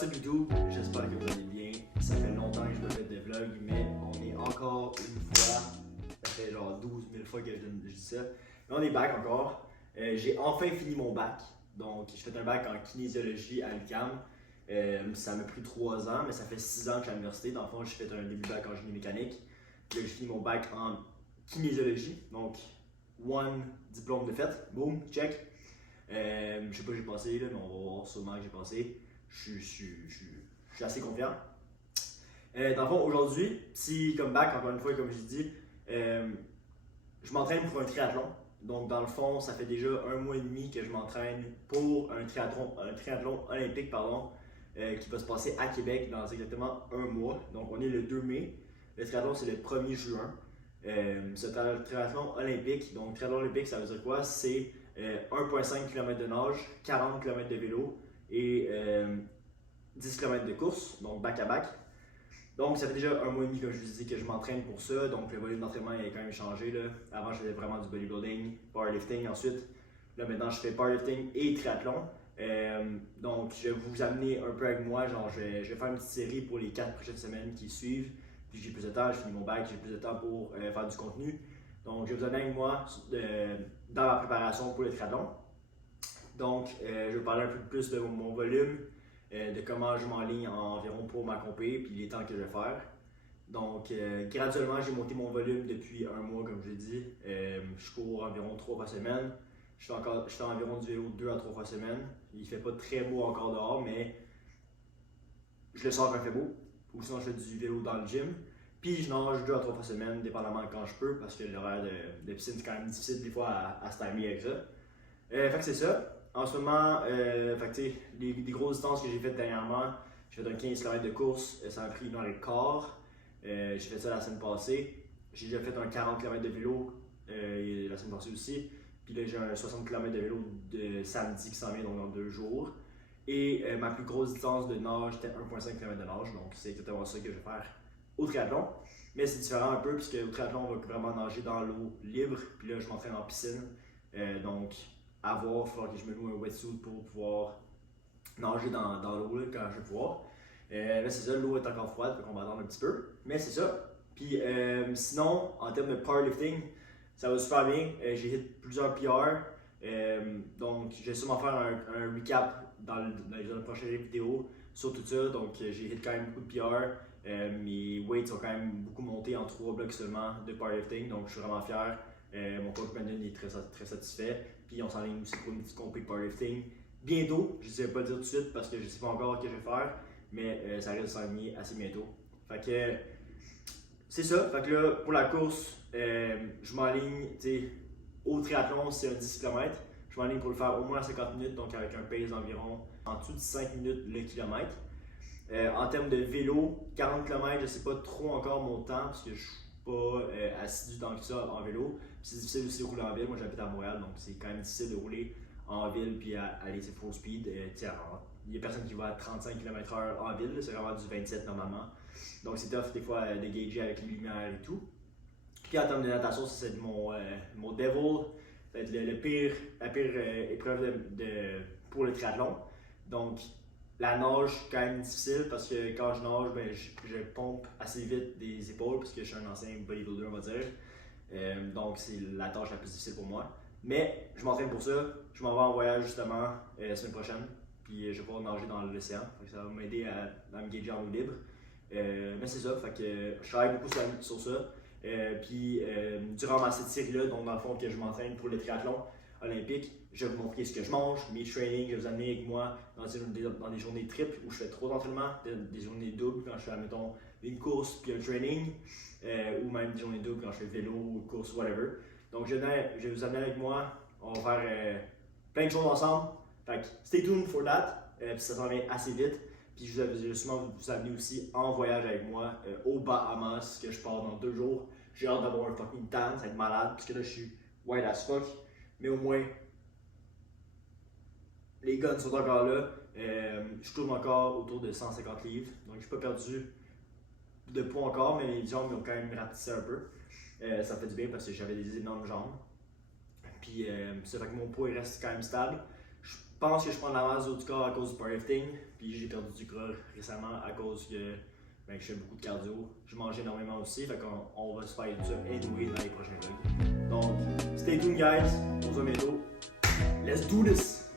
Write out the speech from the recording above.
what's up YouTube? J'espère que vous allez bien. Ça fait longtemps que je me fais des vlogs, mais on est encore une fois, ça fait genre 12 000 fois que je dis ça, mais on est back encore. J'ai enfin fini mon bac, donc j'ai fait un bac en kinésiologie à l'UQAM. Ça m'a pris 3 ans, mais ça fait 6 ans que je suis à l'université. Dans le fond, j'ai fait un début bac en génie mécanique. Puis là, j'ai fini mon bac en kinésiologie, donc one diplôme de fait, boom, check. Je sais pas j'ai passé, là, mais on va voir sûrement que j'ai passé. Je suis assez confiant. Dans le fond, aujourd'hui, petit comeback, encore une fois, comme je dis, je m'entraîne pour un triathlon. Donc, dans le fond, ça fait déjà 1 mois et demi que je m'entraîne pour un triathlon olympique, qui va se passer à Québec dans exactement 1 mois. Donc, on est le 2 mai. Le triathlon, c'est le 1er juin. Ce triathlon olympique, donc triathlon olympique, ça veut dire quoi? C'est 1,5 km de nage, 40 km de vélo et 10 km de course, donc back à back. Donc ça fait déjà 1 mois et demi, comme je vous disais, que je m'entraîne pour ça. Donc le volume d'entraînement il a quand même changé. Là. Avant, je faisais vraiment du bodybuilding, powerlifting ensuite. Là maintenant, je fais powerlifting et triathlon. Donc je vais vous amener un peu avec moi. Genre, je vais faire une petite série pour les 4 prochaines semaines qui suivent. Puis j'ai plus de temps, j'ai fini mon bac, j'ai plus de temps pour faire du contenu. Donc je vais vous amener avec moi dans ma préparation pour le triathlon. Donc je vais vous parler un peu plus de mon volume, de comment je m'enligne environ pour m'accomplir, puis les temps que je vais faire. Donc graduellement, j'ai monté mon volume depuis 1 mois, comme je l'ai dit. Je cours environ 3 fois semaine. Je fais environ du vélo 2 à 3 fois semaine. Il fait pas très beau encore dehors, mais je le sors quand il fait beau. Ou sinon, je fais du vélo dans le gym. Puis je nage 2 à 3 fois semaine, dépendamment quand je peux, parce que l'horaire de piscine, c'est quand même difficile des fois à se timer avec ça. Fait que c'est ça. En ce moment, les grosses distances que j'ai faites dernièrement, j'ai fait un 15 km de course, ça m'a pris 1h15. J'ai fait ça la semaine passée. J'ai déjà fait un 40 km de vélo la semaine passée aussi. Puis là, j'ai un 60 km de vélo de samedi qui s'en vient, donc dans 2 jours. Et ma plus grosse distance de nage était 1,5 km de nage, donc c'est exactement ça que je vais faire au triathlon. Mais c'est différent un peu, puisque au triathlon, on va vraiment nager dans l'eau libre. Puis là, je m'entraîne en piscine. Donc, à voir, il va falloir que je me loue un wetsuit pour pouvoir nager dans l'eau là, quand je vais pouvoir. Là, c'est ça, l'eau est encore froide, donc on va attendre un petit peu. Mais c'est ça. Puis sinon, en termes de powerlifting, ça va super bien. J'ai hit plusieurs PR. Donc, je vais sûrement faire un recap dans les prochaines vidéos sur tout ça. Donc, j'ai hit quand même beaucoup de PR. Mes weights ont quand même beaucoup monté en 3 blocs seulement de powerlifting. Donc, je suis vraiment fier. Mon coach Brandon est très satisfait. Puis, on s'enligne aussi pour une petite compé powerlifting bientôt. Je ne sais pas le dire tout de suite parce que je ne sais pas encore ce que je vais faire. Mais ça risque de s'enligner assez bientôt. Fait que c'est ça. Fait que là, pour la course, je m'enligne au triathlon, c'est un 10 km. Je m'enligne pour le faire au moins à 50 minutes, donc avec un pace d'environ en dessous de 5 minutes le kilomètre. En termes de vélo, 40 km, je ne sais pas trop encore mon temps parce que je ne suis pas assidu tant que ça en vélo. C'est difficile aussi de rouler en ville. Moi, j'habite à Montréal, donc c'est quand même difficile de rouler en ville puis aller full speed. Il n'y a personne qui va à 35 km/h en ville, c'est vraiment du 27 normalement. Donc c'est tough des fois de gager avec les lumières et tout. Puis en termes de natation, c'est mon devil, ça va être la pire épreuve pour le triathlon. Donc la nage, quand même difficile parce que quand je nage, je pompe assez vite des épaules parce que je suis un ancien bodybuilder, on va dire. Donc c'est la tâche la plus difficile pour moi. Mais je m'entraîne pour ça. Je m'en vais en voyage justement la semaine prochaine. Puis je vais pouvoir nager dans l'océan. Ça va m'aider à me gager en eau libre. Mais c'est ça, fait que je travaille beaucoup sur ça. Puis durant cette série-là, donc dans le fond que je m'entraîne pour le triathlon olympique, je vais vous montrer ce que je mange, mes trainings, je vais vous amener avec moi dans des journées triples où je fais 3 entraînements, des journées doubles quand je fais, mettons, une course puis un training, ou même des journées doubles quand je fais vélo ou course, whatever. Donc je vais vous amener avec moi, on va faire plein de choses ensemble. Fait que stay tuned for that, puis ça s'en vient assez vite. Puis je vais sûrement vous amener aussi en voyage avec moi aux Bahamas, que je pars dans 2 jours. J'ai hâte d'avoir un fucking tan, ça va être malade, parce que là je suis wild as fuck. Mais au moins, les guns sont encore là. Je tourne encore autour de 150 livres, donc je n'ai pas perdu de poids encore, mais les jambes m'ont quand même ratissé un peu. Ça fait du bien parce que j'avais des énormes jambes. Puis ça fait que mon poids il reste quand même stable. pense que je prends de la masse du corps à cause du powerlifting, puis j'ai perdu du gras récemment à cause que je fais beaucoup de cardio. Je mange énormément aussi, fait qu'on va se faire ça anyway dans les prochains vlogs. Donc, stay tuned guys, on se voit bientôt. Let's do this!